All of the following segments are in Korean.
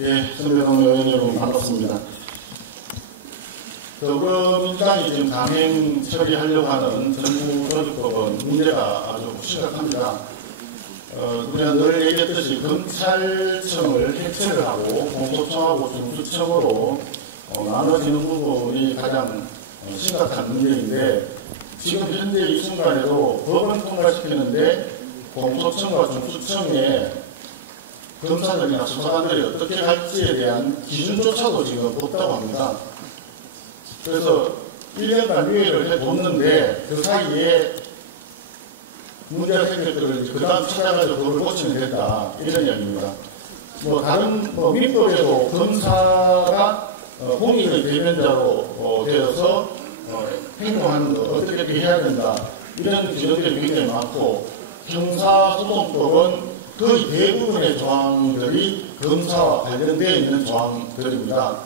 예, 선배동 의원 여러분 반갑습니다. 더불어민주당이 지금 강행 처리하려고 하는 정부조직법은 문제가 아주 심각합니다. 우리가 늘 얘기했듯이 검찰청을 해체를 하고 공소청하고 중수청으로 나눠지는 부분이 가장 심각한 문제인데, 지금 현재 이 순간에도 법을 통과시키는데 공소청과 중수청에 검사들이나 수사관들이 어떻게 할지에 대한 기준조차도 지금 없다고 합니다. 그래서 1년간 유예를 해뒀는데 그 사이에 문제가 생길 것을 그 다음 찾아가지고 그걸 고치면 된다, 이런 이야기입니다. 다른 민법에도 검사가 공익의 대변자로 되어서 행동하는 거 어떻게 해야 된다, 이런 규정들이 굉장히 많고, 형사소송법은 거의 대부분의 조항들이 검사와 관련되어 있는 조항들입니다.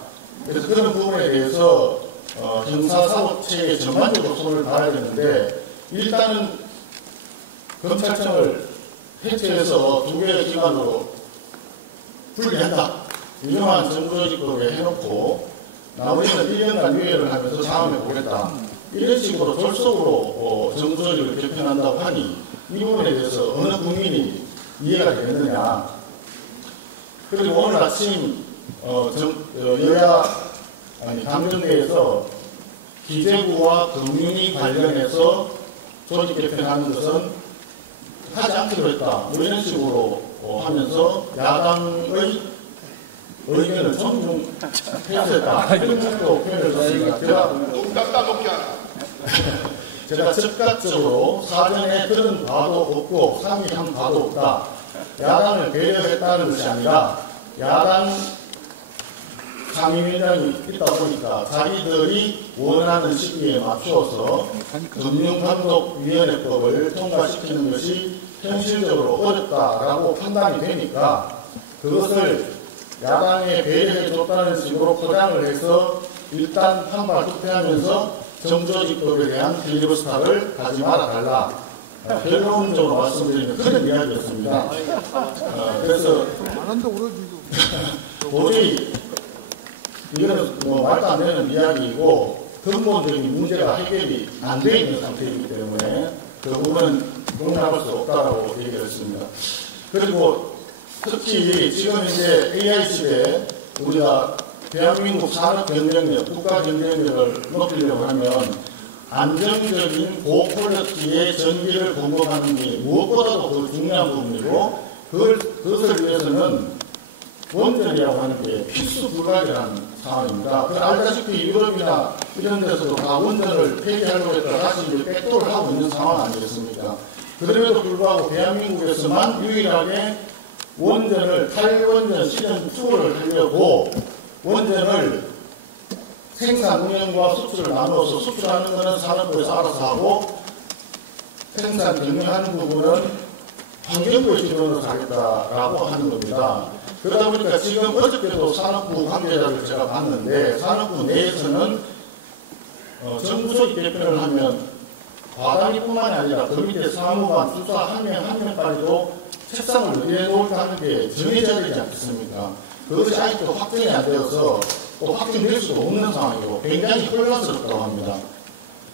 그래서 그런 부분에 대해서 형사사법체계에 전반적으로 손을 봐야 되는데, 일단은 검찰청을 해체해서 두 개의 기관으로 분리한다, 유명한 정부조직법에 해놓고 나머지는 1년간 유예를 하면서 다음에 보겠다, 이런 식으로 졸속으로 정부조직을 개편한다고 하니 이 부분에 대해서 어느 국민이 이해가 되느냐. 그리고 오늘 아침 당정대에서 기재부와 금융위 관련해서 조직 개편하는 것은 하지 않기로 했다, 이런 식으로 하면서 야당의 의견을 존중했었다, 이런 식으로 표현을 했습니다. 제가 즉각적으로 사전에 들은 바도 없고 상의한 바도 없다, 야당을 배려했다는 것이 아니라 야당 상임위원장이 있다 보니까 자기들이 원하는 시기에 맞추어서 금융감독위원회법을 통과시키는 것이 현실적으로 어렵다라고 판단이 되니까 그것을 야당에 배려해줬다는 식으로 포장을 해서 일단 판발 투표하면서 정조직법에 대한 필리버스터를 하지 말아달라, 결론적으로 말씀드리는 그런 이야기였습니다. 그래서 도저히 이거는 말도 안 되는 이야기이고 근본적인 문제가 해결이 안 되어 있는 상태이기 때문에 그 부분은 용납할 수 없다라고 얘기를 했습니다. 그리고 특히 지금 이제 AI 시대에 우리가 대한민국 산업 경쟁력, 국가 경쟁력을 높이려고 하면 안정적인 고퀄리티의 전기를 공급하는 게 무엇보다도 더 중요한 부분이고, 그것을 위해서는 원전이라고 하는 게 필수 불가이라는 상황입니다. 알다시피 유럽이나 이런 데서도 다 원전을 폐기하려고 했다가 다시 이제 백도를 하고 있는 상황 아니겠습니까? 그럼에도 불구하고 대한민국에서만 유일하게 원전을 탈원전 실현 투어를 하려고 원전을 생산, 운영과 수출을 나누어서 수출하는 것은 산업부에서 알아서 하고 생산, 경영하는 부분은 환경부의 지원으로 가겠다라고 하는 겁니다. 그러다 보니까 지금 어저께도 산업부 관계자를 제가 봤는데 산업부 내에서는 정부조직 개편을 하면 과단위뿐만이 아니라 그 밑에 사무관, 수사 한 명 한 명까지도 책상을 어디에 놓을까 하는 게 정해져야 되지 않겠습니까? 그것이 아직도 확정이 안 되어서 또 확정될 수도 없는 상황이고 굉장히 혼란스럽다고 합니다.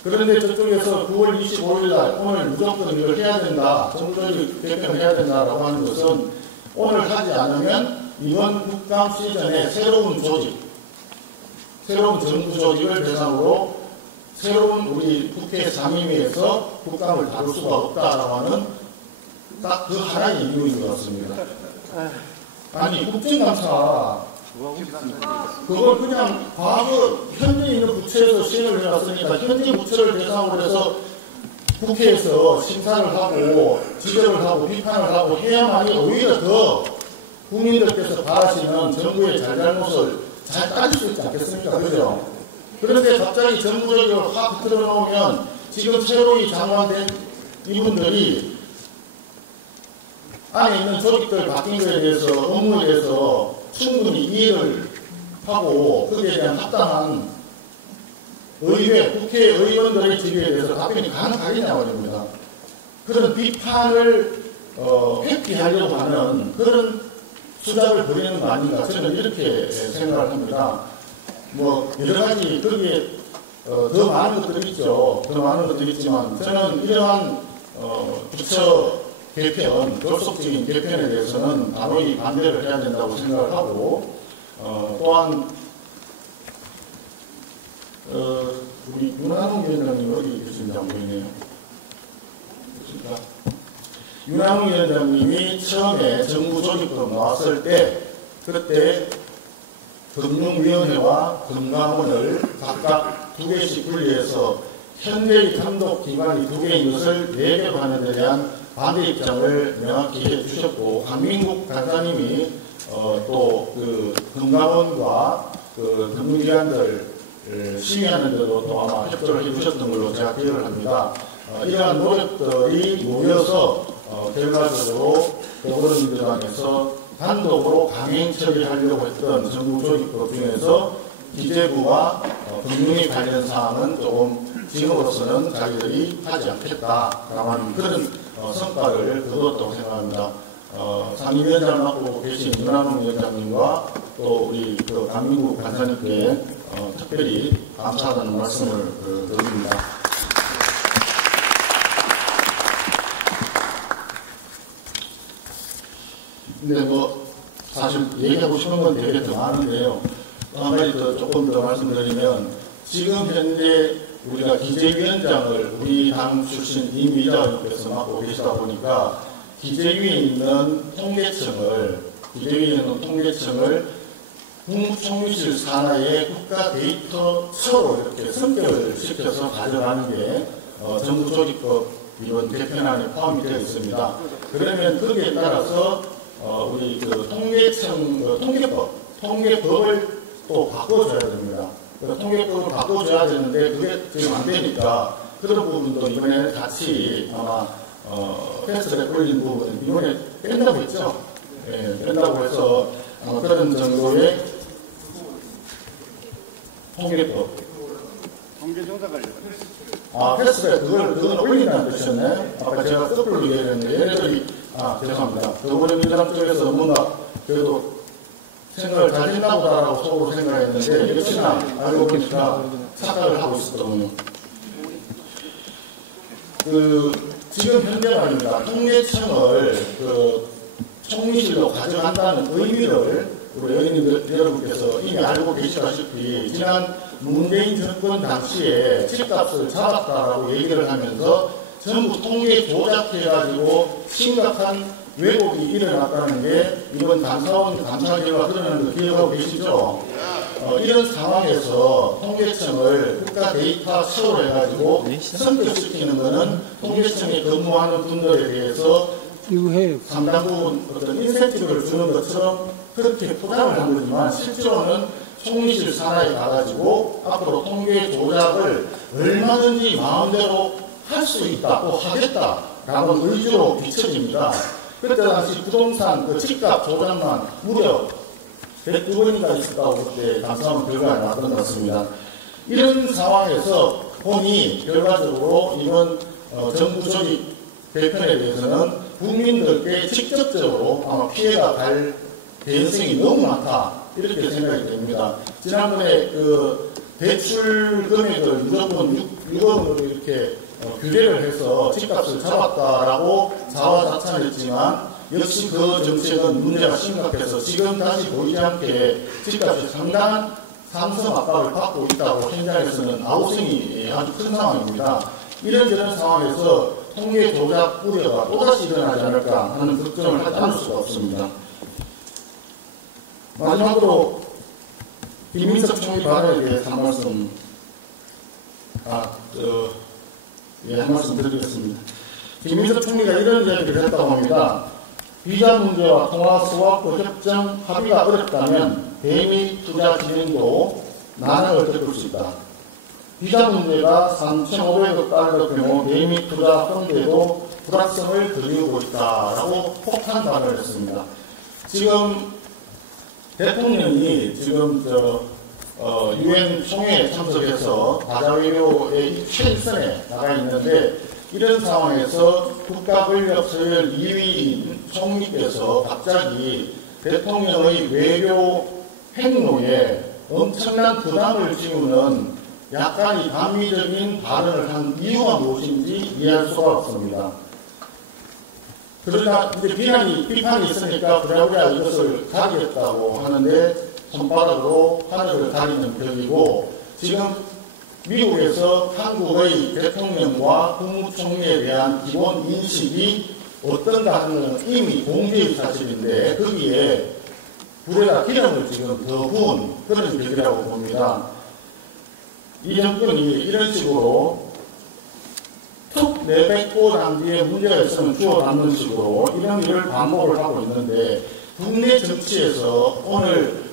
그런데 저쪽에서 9월 25일 날 오늘 무조건 이걸 해야 된다, 정부조직 개편을 해야 된다라고 하는 것은 오늘 하지 않으면 이번 국감 시즌에 새로운 조직, 새로운 정부 조직을 대상으로 새로운 우리 국회 상임위에서 국감을 다룰 수가 없다라고 하는 딱 그 하나의 이유인 것 같습니다. 아니, 국정감사 그걸 그냥 과거 현재 있는 부처에서 시행을 해놨으니까 현재 부처를 대상으로 해서 국회에서 심사를 하고 지적을 하고 비판을 하고 해야만이 오히려 더 국민들께서 바라시는 정부의 잘잘못을 잘 따질 수 있지 않겠습니까? 그죠? 그런데 갑자기 정부적으로 확 들어 놓으면 지금 새로이 장관된 이분들이 안에 있는 조직들 바뀐 것에 대해서 업무에 대해서 충분히 이해를 하고 거기에 대한 합당한 의회, 국회의원들의 질의에 대해서 답변이 가능하겠냐 말입니다. 그런 비판을 회피하려고 하는 그런 수작을 벌이는 거 아닌가 저는 이렇게 생각을 합니다. 뭐 여러 가지 거기에 더 많은 것들이 있죠. 더 많은 것들이 있지만 저는 이러한 부처 개편, 졸속적인 개편에 대해서는 단호히 반대를 해야 된다고 생각을 하고 또한 우리 윤한홍 위원장님 어디 계신지 안 보이네요. 윤한홍 위원장님이 처음에 정부 조직법 나왔을 때 그때 금융위원회와 금감원을 각각 2개씩 분리해서 현대의 감독 기관이 2개인 것을 4개로 하는 데 대한 반대 입장을 명확히 해주셨고 강민국 간사님이 또 그 금감원과 그 금융기관들 시위하는 데도 또 아마 협조를 해주셨던 걸로 제가 기억을 합니다. 이러한 노력들이 모여서 결과적으로 더불어민주당에서 단독으로 강행 처리하려고 했던 정부 조직법 중에서 기재부와 금융위 관련 사항은 조금 지금으로서는 자기들이 하지 않겠다라고 하는 그런 성과를 거두었다고 생각합니다. 상임위원장을 맡고 계신 윤한홍 위원장님과 또 우리 그 강민국 간사님께 특별히 감사하다는 말씀을 드립니다. 근데 뭐 사실 얘기하고 싶은 건 되게 더 많은데요. 한 가지 더 조금 더 말씀드리면 지금 현재 우리가 기재위원장을 우리 당 출신 임의장님께서 맡고 계시다 보니까 기재위에 있는 통계청을 국무총리실 산하의 국가 데이터처로 이렇게 선결을 시켜서 가져가는 게 정부 조직법 이번 개편안에 포함이 되어 있습니다. 그러면 거기에 따라서 우리 그 통계청 통계법을 또 바꿔줘야 됩니다. 통계법을 바꿔줘야 되는데 그게 지금 안 되니까 그런 부분도 이번에 같이 아마 패스트트랙 올린 부분 이번에 뺀다고 했죠. 예, 뺀다고 해서 그런 정도의 통계법. 패스트트랙 그걸 올린다는 뜻이었네. 아까 제가 거꾸로 얘기했는데 얘네들이 죄송합니다. 더불어민주당 쪽에서 뭔가 그래도 생각을 잘 했나 보다라고 속으로 생각했는데 역시나 알고 보니까 착각을 하고 있었거든요. 지금 현재 말입니다. 통계청을 총리실로 가져간다는 의미를 우리 의원님들 여러분께서 이미 알고 계시다시피 지난 문재인 정권 당시에 집값을 잡았다라고 얘기를 하면서 전부 통계 조작해가지고 심각한 왜곡이 일어났다는 게 이번 감사원 감사 결과 드러나는 거 기억하고 계시죠? 이런 상황에서 통계청을 국가 데이터 처우로 해가지고 선택시키는 것은 통계청에 근무하는 분들에 대해서 상당 부분 어떤 인센티브를 주는 것처럼 그렇게 포장을 한 거지만 실제로는 총리실 산하에 가가지고 앞으로 통계 조작을 얼마든지 마음대로 할 수 있다, 또 하겠다라고 의지로 비춰집니다. 그때 당시 부동산 집값 조작만 무려 102번인가 있었다고 그때 감사원 결과가 나왔던 것 같습니다. 이런 상황에서 보니 결과적으로 이번 정부 조직 개편에 대해서는 국민들께 직접적으로 아마 피해가 갈 개연성이 너무 많다 이렇게 생각이 됩니다. 지난번에 대출 금액을 무조건 6억으로 이렇게 규제를 해서 집값을 잡았다라고 자화자찬했지만 역시 그 정책은 문제가 심각해서 지금 다시 보이지 않게 집값이 상당한 상승 압박을 받고 있다고 현장에서는 아우성이 아주 큰 상황입니다. 이런저런 상황에서 통계 조작 우려가 또다시 일어나지 않을까 하는 걱정을 하지 않을 수가 없습니다. 마지막으로 김민석 총리 발언에 대해서 한 말씀 한 말씀 드리겠습니다. 김민석 총리가 이런 이야기를 했다고 합니다. 비자 문제와 통화 스와프 협정 합의가 어렵다면 대미 투자 진행도 난항을 겪을 수 있다. 비자 문제가 3,500억 달러 규모 대미 투자 펀드에도 불확성을 드리고 있다라고 폭탄 발언을 했습니다. 지금 대통령이 지금 UN 총회에 참석해서 바자회로의 최일선에 나가 있는데 이런 상황에서 국가권력 서열 2위인 총리께서 갑자기 대통령의 외교 행로에 엄청난 부담을 지우는 약간의 반미적인 발언을 한 이유가 무엇인지 이해할 수가 없습니다. 그러나 이제 비판이 있으니까 부랴부랴 이것을 가리겠다고 하는데 손바닥으로 하늘을 가리는 격이고, 지금 미국에서 한국의 대통령과 국무총리에 대한 기본 인식이 어떤가 하는 것은 이미 공개의 사실인데, 거기에 불에다 기름을 지금 더 부은 그런 격이라고 봅니다. 이 정권이 이런 식으로 툭 내뱉고 난 뒤에 문제가 있으면 주워 담는 식으로 이런 일을 반복을 하고 있는데, 국내 정치에서 오늘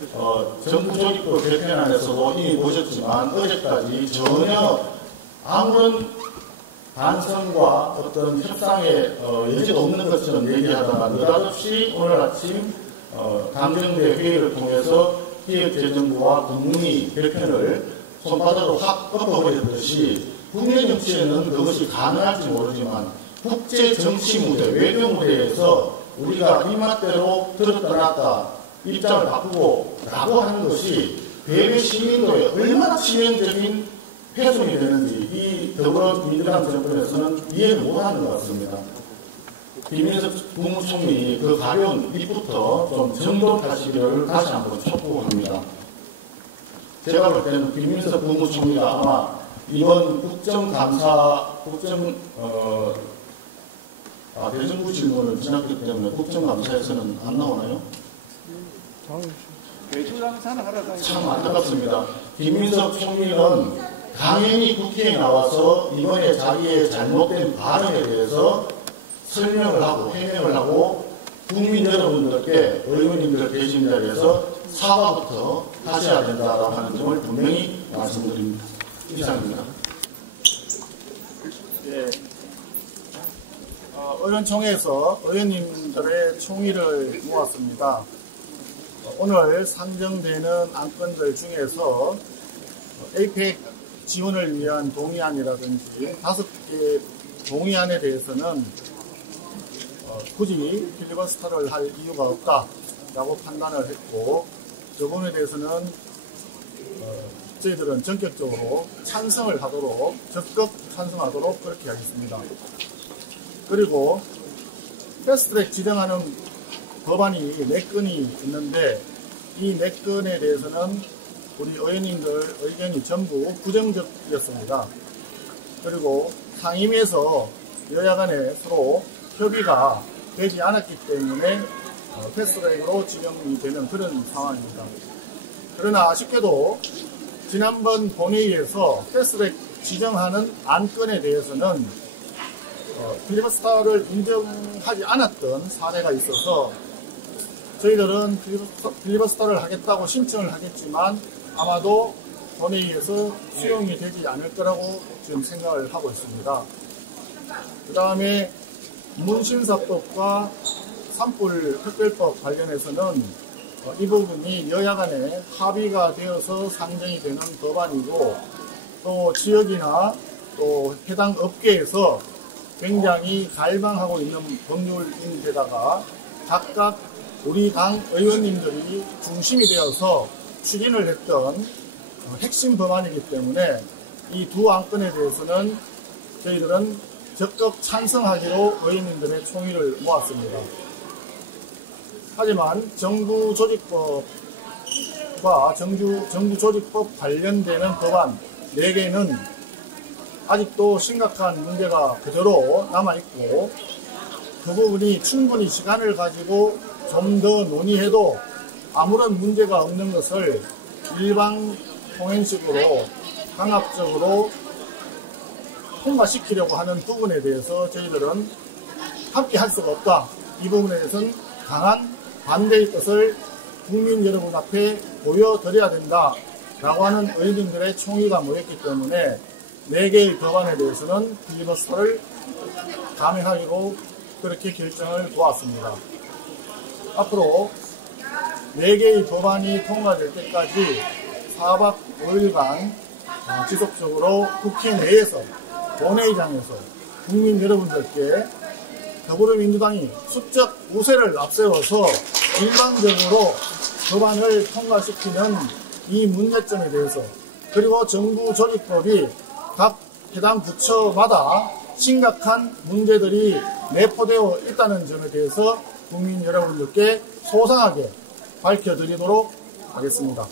정부 조직법 개편안에서도 이미 보셨지만 어제까지 전혀 아무런 반성과 어떤 협상의 여지가 없는 것처럼 얘기하다가 느닷없이 오늘 아침 당정대 회의를 통해서 기획재정부와 국무위 개편을 손바닥으로 확 엎어버리듯이 국내 정치에는 그것이 가능할지 모르지만 국제 정치 무대, 외교 무대에서 우리가 입맛대로 들었다 놨다 입장을 바꾸고 라고 하는 것이 대외 시민도에 얼마나 치명적인 훼손이 되는지 이 더불어민주당 정권에서는 이해를 못하는 것 같습니다. 김민석 국무총리 그 가벼운 입부터 좀 정돈하시기를 다시 한번 촉구합니다. 제가 볼 때는 김민석 국무총리가 아마 이번 대정부 질문을 지났기 때문에 국정감사에서는 안 나오나요? 참 안타깝습니다. 김민석 총리는 당연히 국회에 나와서 이번에 자기의 잘못된 발언에 대해서 설명을 하고 해명을 하고 국민 여러분들께 의원님들 계신 자리에서 사과부터 하셔야 된다라고 하는 점을 분명히 말씀드립니다. 이상입니다. 예. 의원총회에서 의원님들의 총의를 모았습니다. 오늘 상정되는 안건들 중에서 APEC 지원을 위한 동의안이라든지 5개 동의안에 대해서는 굳이 필리버스터를 할 이유가 없다라고 판단을 했고, 그 부분에 대해서는 저희들은 전격적으로 찬성을 하도록, 적극 찬성하도록 그렇게 하겠습니다. 그리고 패스트트랙 지정하는 법안이 4건이 있는데 이 4건에 대해서는 우리 의원님들 의견이 전부 부정적이었습니다. 그리고 상임위에서 여야 간에 서로 협의가 되지 않았기 때문에 패스트트랙으로 지정이 되는 그런 상황입니다. 그러나 아쉽게도 지난번 본회의에서 패스트트랙 지정하는 안건에 대해서는 필리버스터를 인정하지 않았던 사례가 있어서 저희들은 필리버스터를 하겠다고 신청을 하겠지만 아마도 본회의에서 수용이 되지 않을 거라고 지금 생각을 하고 있습니다. 그 다음에 문신사법과 산불 특별법 관련해서는 이 부분이 여야 간에 합의가 되어서 상정이 되는 법안이고, 또 지역이나 또 해당 업계에서 굉장히 갈망하고 있는 법률인데다가 각각 우리 당 의원님들이 중심이 되어서 추진을 했던 핵심 법안이기 때문에 이 두 안건에 대해서는 저희들은 적극 찬성하기로 의원님들의 총의를 모았습니다. 하지만 정부조직법과 정부조직법 관련되는 법안 4개는 아직도 심각한 문제가 그대로 남아있고, 그 부분이 충분히 시간을 가지고 좀 더 논의해도 아무런 문제가 없는 것을 일방 통행식으로 강압적으로 통과시키려고 하는 부분에 대해서 저희들은 함께 할 수가 없다. 이 부분에 대해서는 강한 반대의 뜻을 국민 여러분 앞에 보여드려야 된다라고 하는 의원님들의 총의가 모였기 때문에 4개의 법안에 대해서는 필리버스터를 감행하기로 그렇게 결정을 놓았습니다. 앞으로 4개의 법안이 통과될 때까지 4박 5일간 지속적으로 국회 내에서 본회의장에서 국민 여러분들께 더불어민주당이 수적 우세를 앞세워서 일방적으로 법안을 통과시키는 이 문제점에 대해서, 그리고 정부 조직법이 각 해당 부처마다 심각한 문제들이 내포되어 있다는 점에 대해서 국민 여러분들께 소상하게 밝혀드리도록 하겠습니다.